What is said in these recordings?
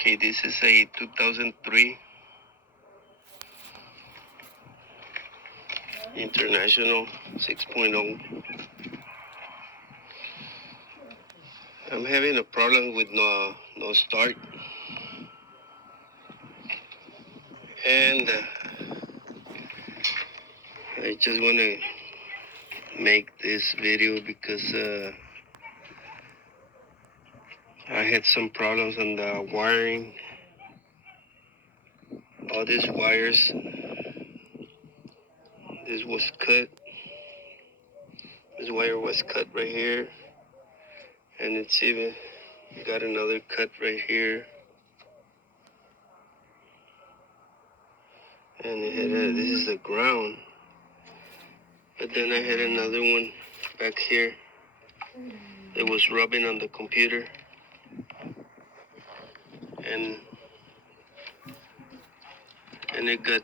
Okay, this is a 2003 International 6.0. I'm having a problem with no start, and I just want to make this video because I had some problems on the wiring. All these wires, this was cut. This wire was cut right here, and it's even got another cut right here. And it had this is the ground, but then I had another one back here that was rubbing on the computer, and it got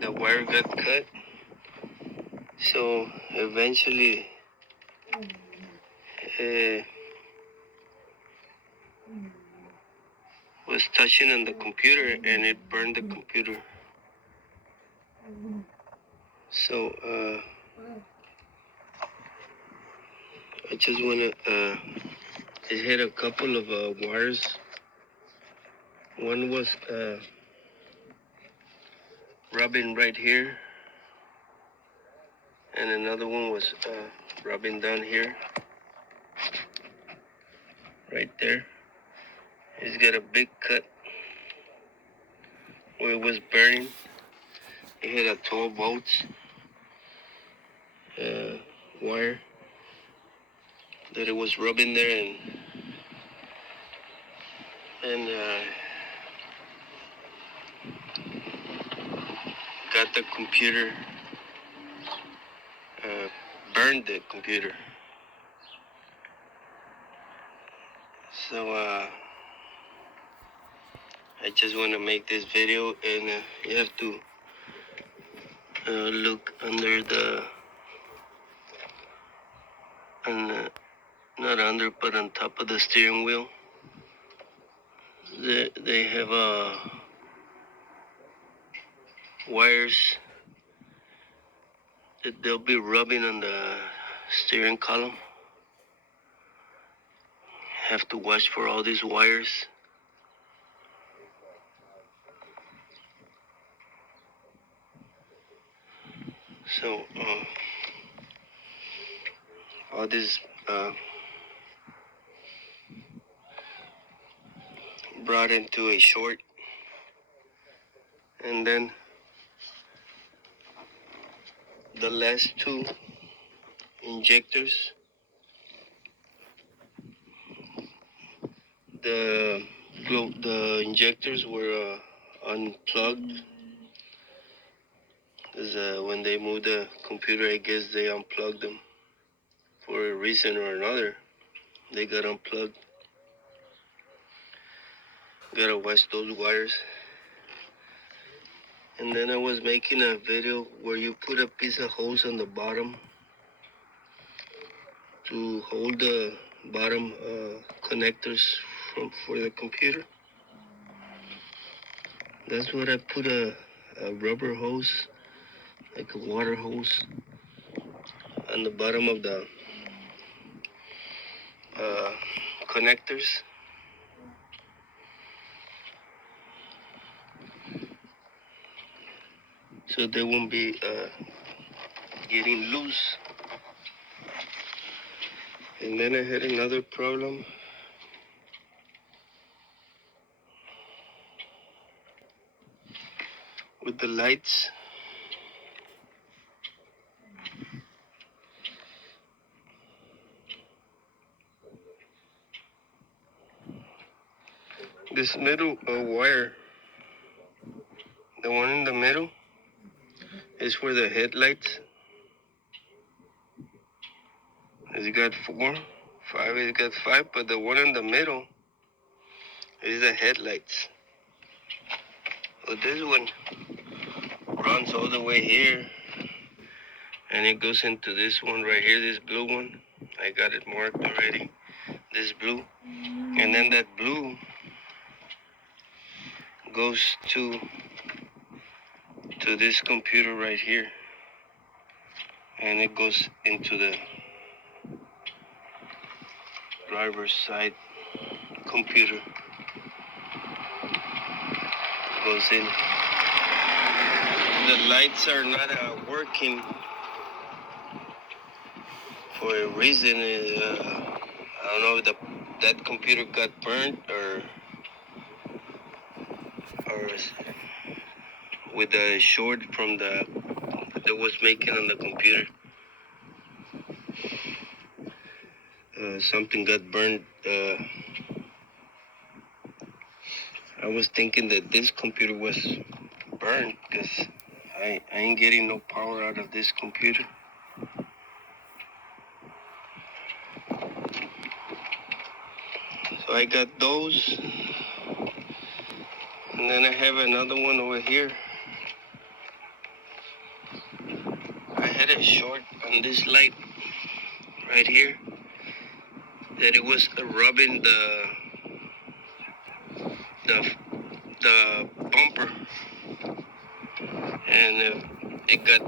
the wire got cut. So eventually was touching on the computer, and it burned the computer. So I just want to it hit a couple of wires. One was rubbing right here, and another one was rubbing down here, right there. It's got a big cut where it was burning. It hit a 12 volts wire that it was rubbing there, and got the computer, burned the computer. So I just want to make this video, and you have to look under the, not under, but on top of the steering wheel. They have wires that they'll be rubbing on the steering column. Have to watch for all these wires. So all this brought into a short, and then the last two injectors, the injectors were unplugged. Because when they moved the computer, I guess they unplugged them for a reason or another. They got unplugged. Gotta watch those wires. And then I was making a video where you put a piece of hose on the bottom to hold the bottom connectors for the computer. That's what I put, a rubber hose, like a water hose, on the bottom of the connectors. So they won't be getting loose. And then I had another problem. With the lights. This middle wire, the one in the middle, is for the headlights. It's got 4, 5, it's got 5, but the one in the middle is the headlights. So this one runs all the way here, and it goes into this one right here, this blue one, I got it marked already. This blue. And then that blue goes to this computer right here. And it goes into the driver's side computer. Goes in. The lights are not working for a reason. I don't know if that computer got burnt or with the short from that was making on the computer. Something got burned. I was thinking that this computer was burned because I ain't getting no power out of this computer. So I got those. And then I have another one over here. I had a short on this light right here that it was rubbing the bumper, and it got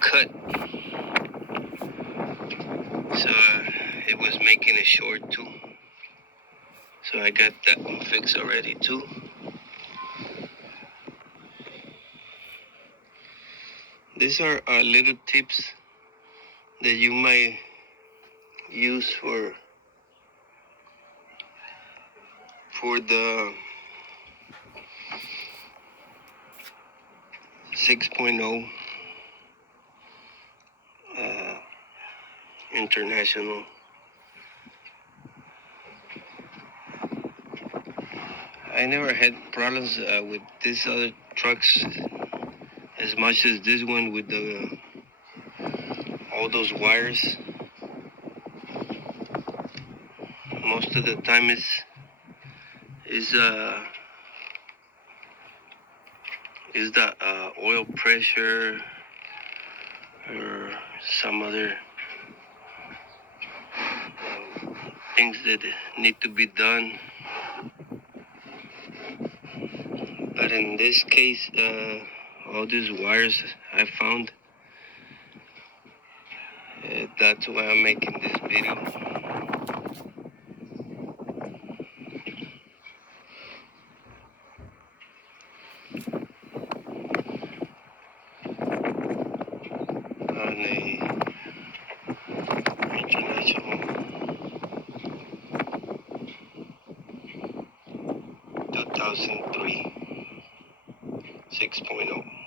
cut. So it was making it short too. So I got that one fixed already too. These are little tips that you might use for the 6.0 International. I never had problems with these other trucks as much as this one with all those wires. Most of the time is the oil pressure or some other things that need to be done. But in this case, all these wires I found, that's why I'm making this video. On a International 2003 6.0.